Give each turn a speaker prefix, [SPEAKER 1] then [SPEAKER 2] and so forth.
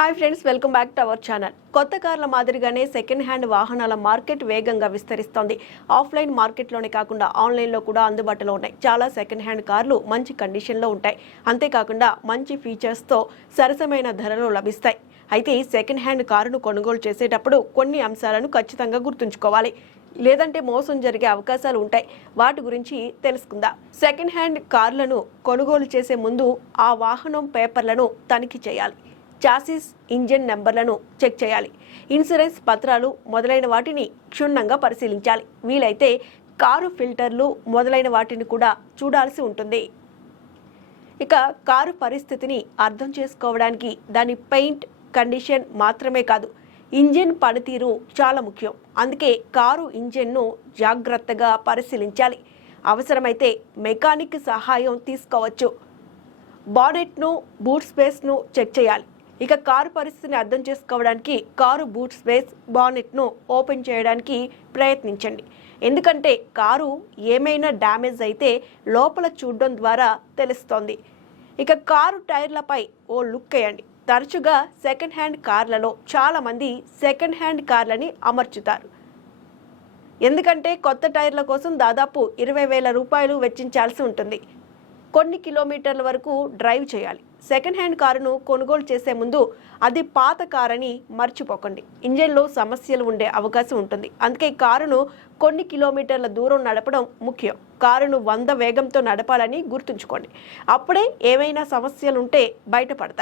[SPEAKER 1] Hi friends welcome back to our channel. కొత్త కార్ల మాదిరిగానే సెకండ్ హ్యాండ్ వాహనాల మార్కెట్ వేగంగా విస్తరిస్తోంది. ఆఫ్లైన్ మార్కెట్లోనే కాకుండా ఆన్లైన్లో కూడా అందుబాటులో ఉన్నాయి. చాలా సెకండ్ హ్యాండ్ కార్లు మంచి కండిషన్లో ఉంటాయి. అంతేకాకుండా మంచి ఫీచర్స్తో సరసమైన ధరలో లభిస్తాయి. అయితే సెకండ్ హ్యాండ్ కారును కొనుగోలు చేసేటప్పుడు కొన్ని అంశాలను ఖచ్చితంగా గుర్తుంచుకోవాలి. లేదంటే మోసం జరిగే అవకాశాలు ఉంటాయి. వాటి గురించి తెలుసుకుందాం. సెకండ్ హ్యాండ్ కార్లను కొనుగోలు చేసే ముందు ఆ వాహనం పేపర్లను తనిఖీ చేయాలి. చాసిస్ ఇంజిన్ నెంబర్లను చెక్ చేయాలి. ఇన్సూరెన్స్ పత్రాలు మొదలైన వాటిని క్షుణ్ణంగా పరిశీలించాలి. వీలైతే కారు ఫిల్టర్లు మొదలైన వాటిని కూడా చూడాల్సి ఉంటుంది. ఇక కారు పరిస్థితిని అర్థం చేసుకోవడానికి దాని పెయింట్ కండిషన్ మాత్రమే కాదు ఇంజిన్ పనితీరు చాలా ముఖ్యం. అందుకే కారు ఇంజిన్ను జాగ్రత్తగా పరిశీలించాలి. అవసరమైతే మెకానిక్ సహాయం తీసుకోవచ్చు. బాడెట్ను బూట్ స్పేస్ను చెక్ చేయాలి. ఇక కారు పరిస్థితిని అర్థం చేసుకోవడానికి కారు బూట్ స్పేస్ బానెట్ను ఓపెన్ చేయడానికి ప్రయత్నించండి. ఎందుకంటే కారు ఏమైనా డ్యామేజ్ అయితే లోపల చూడడం ద్వారా తెలుస్తోంది. ఇక కారు టైర్లపై ఓ లుక్ వేయండి. తరచుగా సెకండ్ హ్యాండ్ కార్లలో చాలామంది సెకండ్ హ్యాండ్ కార్లని అమర్చుతారు. ఎందుకంటే కొత్త టైర్ల కోసం దాదాపు ఇరవై వేల రూపాయలు వెచ్చించాల్సి ఉంటుంది. కొన్ని కిలోమీటర్ల వరకు డ్రైవ్ చేయాలి. సెకండ్ హ్యాండ్ కారును కొనుగోలు చేసే ముందు అది పాత కారని మర్చిపోకండి. ఇంజన్లో సమస్యలు ఉండే అవకాశం ఉంటుంది. అందుకే కారును కొన్ని కిలోమీటర్ల దూరం నడపడం ముఖ్యం. కారును వంద వేగంతో నడపాలని గుర్తుంచుకోండి. అప్పుడే ఏమైనా సమస్యలుంటే బయటపడతాయి.